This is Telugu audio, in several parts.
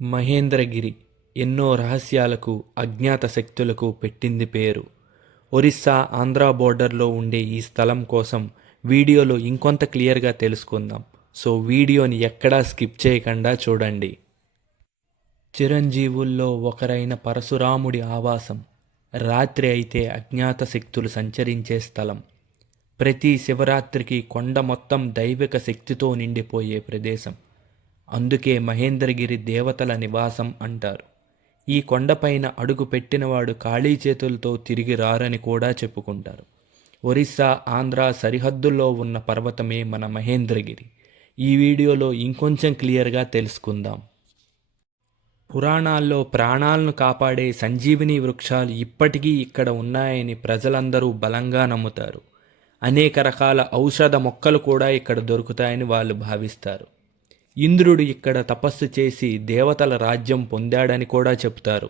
మహేంద్రగిరి ఎన్నో రహస్యాలకు, అజ్ఞాత శక్తులకు పెట్టింది పేరు. ఒరిస్సా, ఆంధ్ర బోర్డర్లో ఉండే ఈ స్థలం కోసం వీడియోలో ఇంకొంత క్లియర్గా తెలుసుకుందాం. సో వీడియోని ఎక్కడా స్కిప్ చేయకుండా చూడండి. చిరంజీవుల్లో ఒకరైన పరశురాముడి ఆవాసం. రాత్రి అయితే అజ్ఞాత శక్తులు సంచరించే స్థలం. ప్రతి శివరాత్రికి కొండ మొత్తం దైవిక శక్తితో నిండిపోయే ప్రదేశం. అందుకే మహేంద్రగిరి దేవతల నివాసం అంటారు. ఈ కొండపైన అడుగు పెట్టినవాడు ఖాళీ చేతులతో తిరిగి రారని కూడా చెప్పుకుంటారు. ఒరిస్సా, ఆంధ్ర సరిహద్దుల్లో ఉన్న పర్వతమే మన మహేంద్రగిరి. ఈ వీడియోలో ఇంకొంచెం క్లియర్గా తెలుసుకుందాం. పురాణాల్లో ప్రాణాలను కాపాడే సంజీవిని వృక్షాలు ఇప్పటికీ ఇక్కడ ఉన్నాయని ప్రజలందరూ బలంగా నమ్ముతారు. అనేక రకాల ఔషధ మొక్కలు కూడా ఇక్కడ దొరుకుతాయని వాళ్ళు భావిస్తారు. ఇంద్రుడు ఇక్కడ తపస్సు చేసి దేవతల రాజ్యం పొందాడని కూడా చెబుతారు.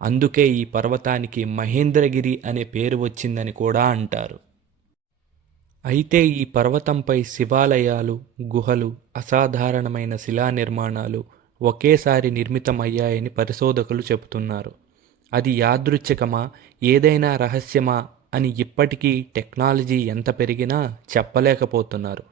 అందుకే ఈ పర్వతానికి మహేంద్రగిరి అనే పేరు వచ్చిందని కూడా అంటారు. అయితే ఈ పర్వతంపై శివాలయాలు, గుహలు, అసాధారణమైన శిలా నిర్మాణాలు ఒకేసారి నిర్మితమయ్యాయని పరిశోధకులు చెబుతున్నారు. అది యాదృచ్ఛికమా, ఏదైనా రహస్యమా అని ఇప్పటికీ టెక్నాలజీ ఎంత పెరిగినా చెప్పలేకపోతున్నారు.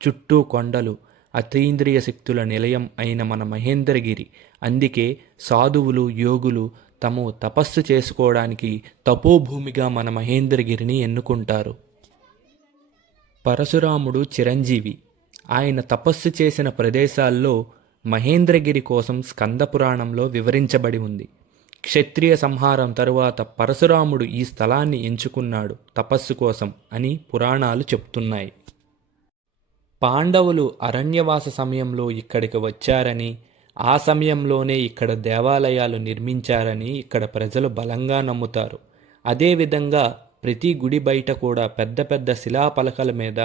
చుట్టూ కొండలు, అతీంద్రియ శక్తుల నిలయం అయిన మన మహేంద్రగిరి. అందుకే సాధువులు, యోగులు తాము తపస్సు చేసుకోవడానికి తపోభూమిగా మన మహేంద్రగిరిని ఎన్నుకుంటారు. పరశురాముడు చిరంజీవి. ఆయన తపస్సు చేసిన ప్రదేశాల్లో మహేంద్రగిరి కోసం స్కంద పురాణంలో వివరించబడి ఉంది. క్షత్రియ సంహారం తరువాత పరశురాముడు ఈ స్థలాన్ని ఎంచుకున్నాడు తపస్సు కోసం అని పురాణాలు చెప్తున్నాయి. పాండవులు అరణ్యవాస సమయంలో ఇక్కడికి వచ్చారని, ఆ సమయంలోనే ఇక్కడ దేవాలయాలు నిర్మించారని ఇక్కడ ప్రజలు బలంగా నమ్ముతారు. అదేవిధంగా ప్రతి గుడి బయట కూడా పెద్ద పెద్ద శిలాపలకల మీద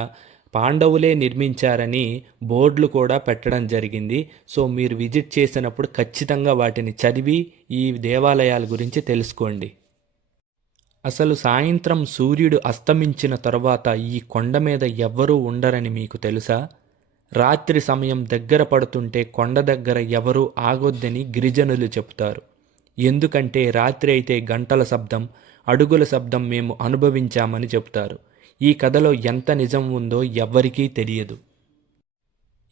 పాండవులే నిర్మించారని బోర్డులు కూడా పెట్టడం జరిగింది. సో మీరు విజిట్ చేసినప్పుడు ఖచ్చితంగా వాటిని చదివి ఈ దేవాలయాల గురించి తెలుసుకోండి. అసలు సాయంత్రం సూర్యుడు అస్తమించిన తరువాత ఈ కొండ మీద ఎవ్వరూ ఉండరని మీకు తెలుసా? రాత్రి సమయం దగ్గర పడుతుంటే కొండ దగ్గర ఎవరూ ఆగొద్దని గిరిజనులు చెబుతారు. ఎందుకంటే రాత్రి అయితే గంటల శబ్దం, అడుగుల శబ్దం మేము అనుభవించామని చెబుతారు. ఈ కథలో ఎంత నిజం ఉందో ఎవ్వరికీ తెలియదు.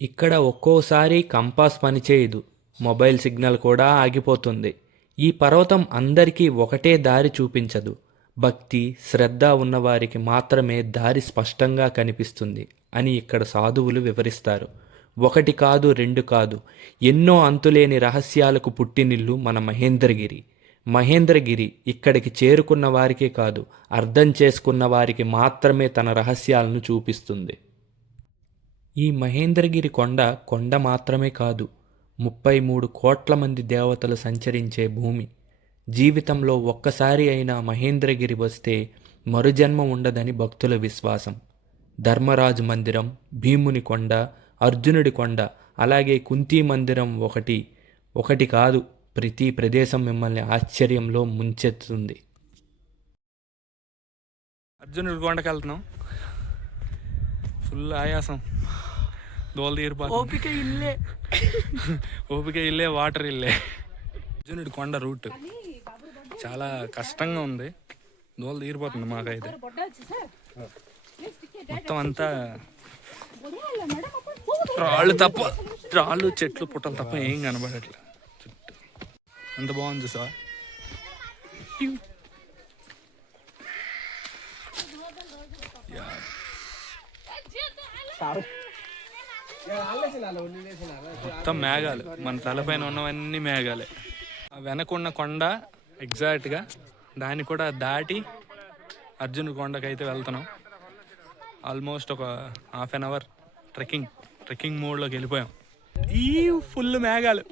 ఇక్కడ ఒక్కోసారి కంపాస్ పనిచేయదు, మొబైల్ సిగ్నల్ కూడా ఆగిపోతుంది. ఈ పర్వతం అందరికీ ఒకటే దారి చూపించదు. భక్తి, శ్రద్ధ ఉన్నవారికి మాత్రమే దారి స్పష్టంగా కనిపిస్తుంది అని ఇక్కడ సాధువులు వివరిస్తారు. ఒకటి కాదు, రెండు కాదు, ఎన్నో అంతులేని రహస్యాలకు పుట్టినిల్లు మన మహేంద్రగిరి. మహేంద్రగిరి ఇక్కడికి చేరుకున్న వారికే కాదు, అర్థం చేసుకున్న వారికి మాత్రమే తన రహస్యాలను చూపిస్తుంది. ఈ మహేంద్రగిరి కొండ మాత్రమే కాదు, 33 కోట్ల మంది దేవతలు సంచరించే భూమి. జీవితంలో ఒక్కసారి అయినా మహేంద్రగిరి వస్తే మరుజన్మ ఉండదని భక్తుల విశ్వాసం. ధర్మరాజు మందిరం, భీముని కొండ, అర్జునుడి కొండ, అలాగే కుంతీ మందిరం ఒకటి కాదు, ప్రతి ప్రదేశం మిమ్మల్ని ఆశ్చర్యంలో ముంచెత్తుతుంది. అర్జునుడి కొండకి వెళ్తున్నాం. ఫుల్ ఆయాసం, దోలు తీరిపోతుంది. ఓపిక ఇల్లే వాటర్ ఇల్లే. అర్జునుడి కొండ రూట్ చాలా కష్టంగా ఉంది, దోలు తీరిపోతుంది మాకైతే. మొత్తం అంతా రాళ్ళు చెట్లు పుట్టలు తప్ప ఏం కనబడట్లేదు. ఎంత బాగుంది సార్. మొత్తం మేఘాలు, మన తలపైన ఉన్నవన్నీ మేఘాలే. వెనకున్న కొండ ఎగ్జాక్ట్గా దాన్ని కూడా దాటి అర్జున్ కొండకైతే వెళ్తున్నాం. ఆల్మోస్ట్ ఒక హాఫ్ అన్ అవర్ ట్రెక్కింగ్ మోడ్లోకి వెళ్ళిపోయాం. ఈ ఫుల్ మేఘాలు.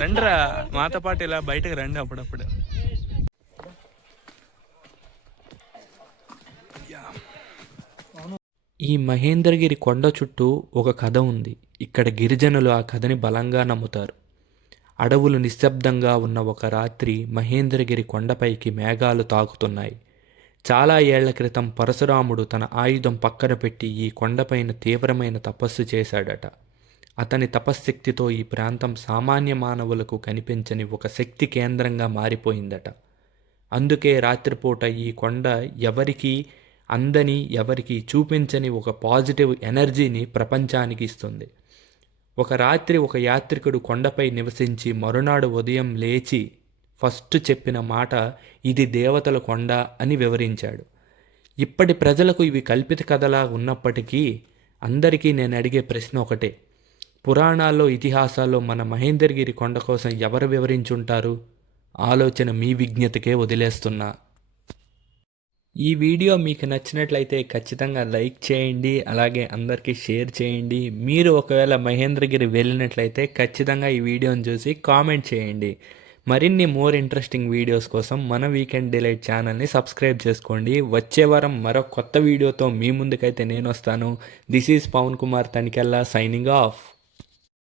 రండిరా మాతో పాటు ఇలా బయటకు రండి అప్పుడప్పుడు. ఈ మహేంద్రగిరి కొండ చుట్టూ ఒక కథ ఉంది. ఇక్కడ గిరిజనులు ఆ కథని బలంగా నమ్ముతారు. అడవులు నిశ్శబ్దంగా ఉన్న ఒక రాత్రి మహేంద్రగిరి కొండపైకి మేఘాలు తాకుతున్నాయి. చాలా ఏళ్ల క్రితం పరశురాముడు తన ఆయుధం పక్కన పెట్టి ఈ కొండపైన తీవ్రమైన తపస్సు చేశాడట. అతని తపశ్శక్తితో ఈ ప్రాంతం సామాన్య మానవులకు కనిపించని ఒక శక్తి కేంద్రంగా మారిపోయిందట. అందుకే రాత్రిపూట ఈ కొండ ఎవరికీ అందని, ఎవరికీ చూపించని ఒక పాజిటివ్ ఎనర్జీని ప్రపంచానికి ఇస్తుంది. ఒక రాత్రి ఒక యాత్రికుడు కొండపై నివసించి మరునాడు ఉదయం లేచి ఫస్ట్ చెప్పిన మాట, ఇది దేవతల కొండ అని వివరించాడు. ఇప్పటి ప్రజలకు ఇవి కల్పిత కథలా ఉన్నప్పటికీ అందరికీ నేను అడిగే ప్రశ్న ఒకటే: పురాణాల్లో, ఇతిహాసాల్లో మన మహేంద్రగిరి కొండ కోసం ఎవరు వివరించుంటారు? ఆలోచన మీ విజ్ఞతకే వదిలేస్తున్నా. ఈ వీడియో మీకు నచ్చినట్లయితే ఖచ్చితంగా లైక్ చేయండి, అలాగే అందరికీ షేర్ చేయండి. మీరు ఒకవేళ మహేంద్రగిరి వెళ్ళినట్లయితే ఖచ్చితంగా ఈ వీడియోని చూసి కామెంట్ చేయండి. మరిన్ని మోర్ ఇంట్రెస్టింగ్ వీడియోస్ కోసం మన వీకెండ్ డిలైట్ ఛానల్ని సబ్స్క్రైబ్ చేసుకోండి. వచ్చే వారం మరో కొత్త వీడియోతో మీ ముందుకైతే నేను వస్తాను. This is Pavan Kumar Tanikella signing of.